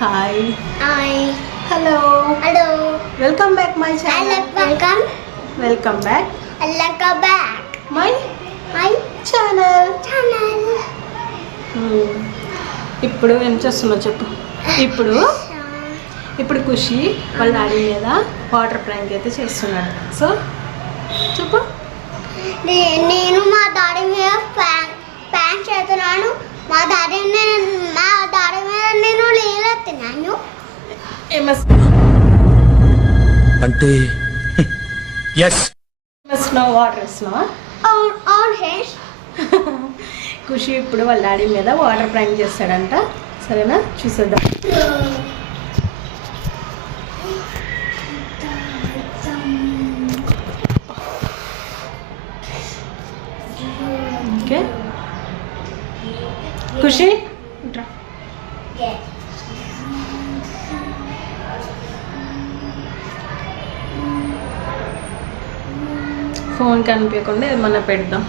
Hi. Hi. Hello. Hello. Welcome back my channel. Welcome. Welcome back Welcome back. my My channel. channel. ఇప్పుడు ఏం చేస్తున్నావు చెప్పు. ఇప్పుడు ఖుషి వాళ్ళ డాడీ మీద వాటర్ ప్రాంక్ అయితే చేస్తున్నాడు. సో చెప్పు. నేను మా డాడీ మీద ప్యాంట్ చేస్తున్నాను. మా డాడీ మీద నేను లేతున్నాను. అంటే ఎస్ వేస్తున్నావు వాటర్ వేస్తున్నావా? ఖుషి ఇప్పుడు వాళ్ళ డాడీ మీద వాటర్ ప్రాంక్ చేస్తాడంట. సరేనా, చూసేద్దాం. ఓకే ఖుషి ఇట్రా. ఫోన్ కనిపించకుండా ఏమన్నా పెడదాం.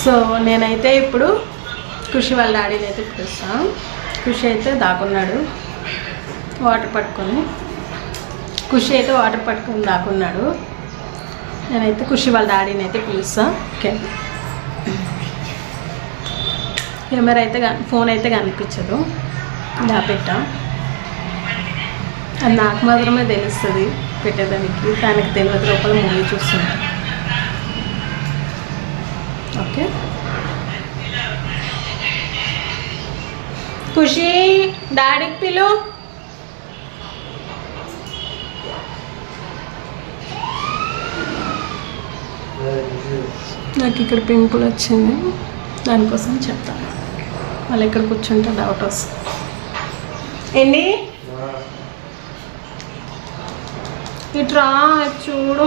సో నేనైతే ఇప్పుడు ఖుషి వాళ్ళ డాడీని అయితే పిలుస్తాను. ఖుషి అయితే దాక్కున్నాడు వాటర్ పట్టుకొని. దాక్కున్నాడు. నేనైతే ఖుషి వాళ్ళ డాడీని అయితే పిలుస్తాను. ఓకే, కెమెరా అయితే ఫోన్ అయితే కనిపించదు, దాపెట్టా. అది నాకు మాత్రమే తెలుస్తుంది పెట్టేదానికి, దానికి తెలియదు. లోపల మూవీ చూస్తుంటా. ఓకే ఖుషి డాడీకి పిలు. నాకు ఇక్కడ పింపుల్ వచ్చింది, దానికోసం చెప్తాను. వాళ్ళు ఇక్కడ కూర్చుంటే డౌట్ వస్తుంది. ఏంటి ఇట్రా చూడు.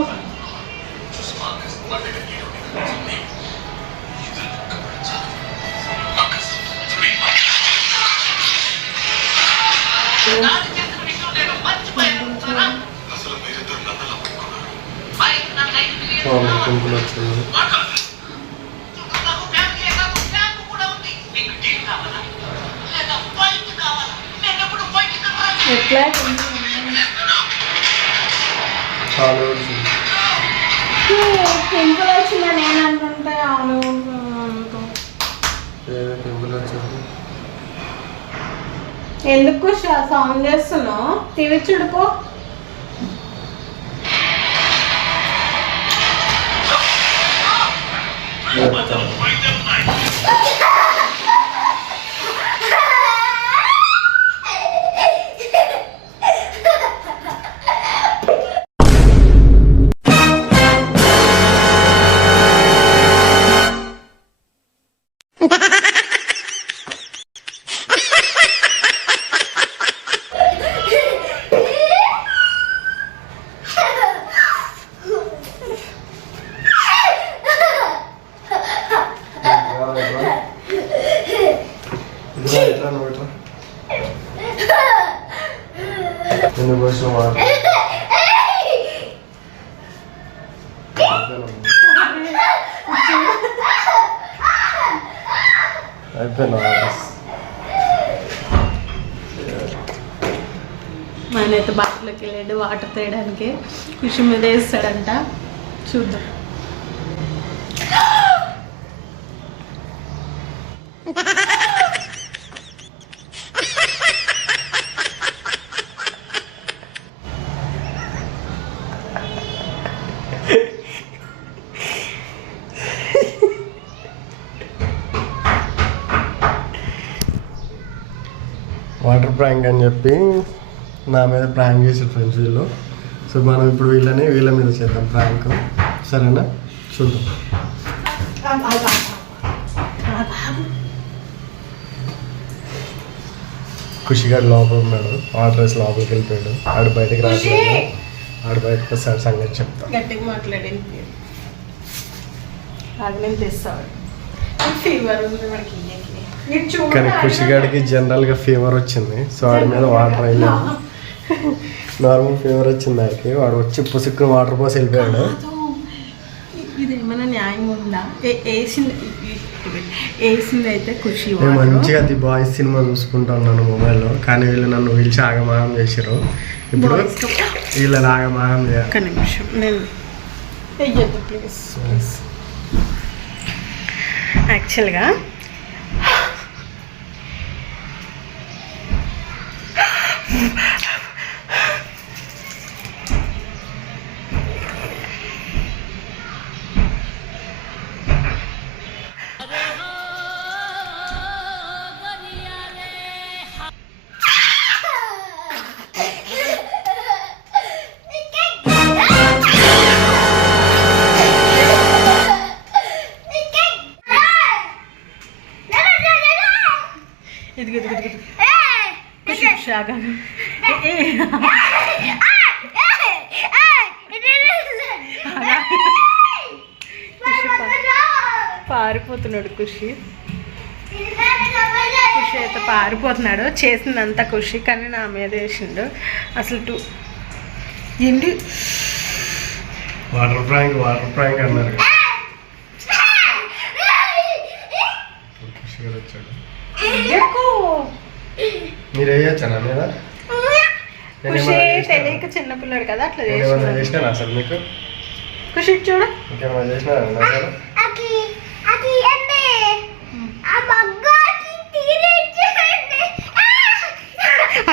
ఎట్లా పింపుల్ వచ్చిందా? నేను అంటుంటే ఎందుకు సౌండ్ చేస్తున్నావు? టీవీ చూడుకో. మనైతే బాటిలోకి వెళ్ళాడు వాటర్ తేయడానికి. ఖుషి మీద వేస్తాడంట, చూద్దాం. వాటర్ ప్రాంక్ అని చెప్పి నా మీద ప్రాంక్ చేసారు ఫ్రెండ్స్ వీళ్ళు. సో మనం ఇప్పుడు వీళ్ళ మీద చేద్దాం ప్రాంక్. సరేనా, చూద్దాం. ఖుషిగాడు లోపల ఉన్నాడు, వాటర్ వేసి లోపలికి వెళ్ళిపోయాడు. ఆడు బయటకు రావట్లేదు. ఆడు బయటకు వస్తాడు, సంగతి చెప్తాం. గట్టిగా మాట్లాడి తెస్తాడు. ఫీవర్ ఉంది మనకి. కానీ ఖుషిగాడికి జనరల్గా ఫీవర్ వచ్చింది. సో వాడి మీద వాటర్ అయినా నార్మల్ ఫీవర్ వచ్చింది ఆడికి. వాడు వచ్చి పుసుక్కుని వాటర్ పోసి వెళ్ళిపోయాడు. ఇదేమైనా న్యాయం ఉందా? వేసింది వేసింది అయితే ఖుషి నేను మంచిగా ది బాయ్స్ సినిమా చూసుకుంటా ఉన్నాను మొబైల్లో, కానీ వీళ్ళు నన్ను పిలిచి ఆగమాగం చేసారు. ఇప్పుడు వీళ్ళని ఆగమాగం చేయాలి. ఒక్క నిమిషం నేను వెయ్యొద్దు ప్లీజ్ ప్లీజ్. యాక్చువల్గా ఇదిగో ఖుషి ఖుషి ఆగాను. పారిపోతున్నాడు ఖుషి. ఖుషి అయితే పారిపోతున్నాడు. చేసిందంతా ఖుషి, కానీ నా మీద వేసిండు అసలు. ఏంటి వాటర్ ప్రాంక్ అన్నారు. మీరు వేయచ్చా మీద? ఖుషి తెలియక చిన్నపిల్లడు కదా అట్లా చేసినా అసలు మీకు? ఖుషి చూడు ఇంకేమైనా చేసినా?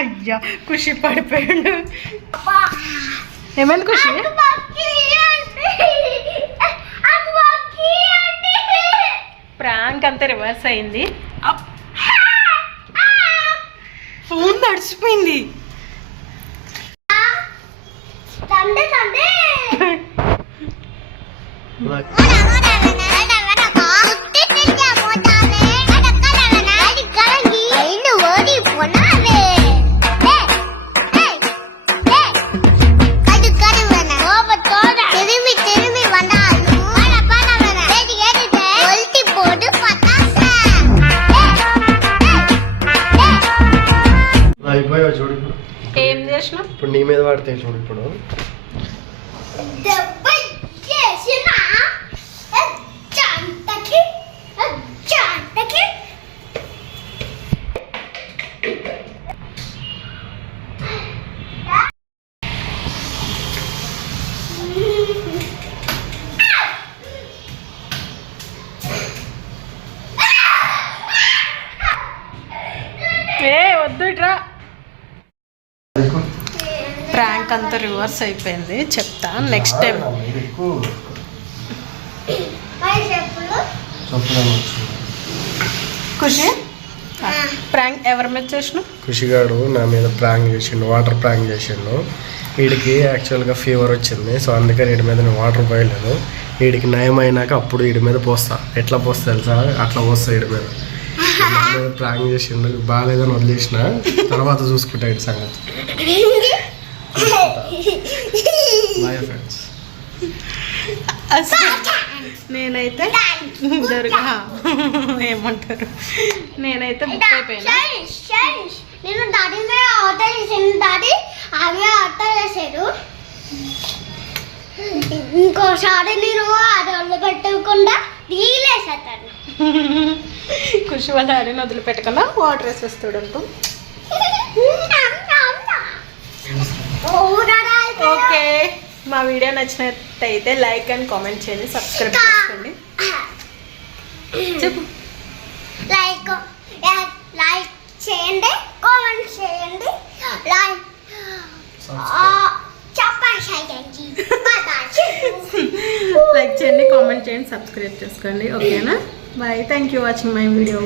అయ్యా ఖుషి పడిపోయాడు. ఏమైంది ఖుషి? ప్రాంక్ అంతా రివర్స్ అయింది. ఫోన్ తడిచిపోయింది. అయిపోయావు చూడు. ఇప్పుడు ఏం చేసినావు? ఇప్పుడు నీ మీద పడతాయి చూడు. ఇప్పుడు వద్దు ఇట్రా. ప్రాంక్ అంతా రివర్స్ అయిపోయింది, చెప్తా నెక్స్ట్ టైం. ఖుషి ప్రాంక్ ఎవరి మీద చేసినావు? ఖుషిగాడు నా మీద ప్రాంక్ చేసిండు, వాటర్ ప్రాంక్ చేసిండు. వీడికి యాక్చువల్గా ఫీవర్ వచ్చింది, సో అందుకని వీడి మీద నేను వాటర్ పోయలేదు. వీడికి నయం అయినాక అప్పుడు వీడి మీద పోస్తా. ఎట్లా పోస్తా తెలుసా? అట్లా పోస్తా వీడి మీద. ప్రాంక్ చేసిండు, బాగాలేదని వదిలేసిన, తర్వాత చూసుకుంటా వీడి సంగతి. Bye friends. నేనైతే ఏమంటారు, నేనైతే బుక్ అయిపోయినా. నేను డాడీ మీద ఆర్డర్ చేసాను, డాడీ అవి ఆర్డర్ చేశాడు. ఇంకోసారి నేను ఆర్డర్లు పెట్టకుండా రీలేసేస్తాను. ఖుషి వాళ్ళ డాడీని వదిలిపెట్టకుండా వాటర్ వేసేస్తాడు అంటూ. ఓకే, మా వీడియో నచ్చినట్టయితే లైక్ అండ్ కామెంట్ చేయండి, సబ్స్క్రైబ్ చేసుకోండి. చెప్పు. లైక్ చేయండి, కామెంట్ చేయండి, లైక్ చేయండి, కామెంట్ చేయండి, సబ్స్క్రైబ్ చేసుకోండి. ఓకేనా? Bye. Thank you watching my video.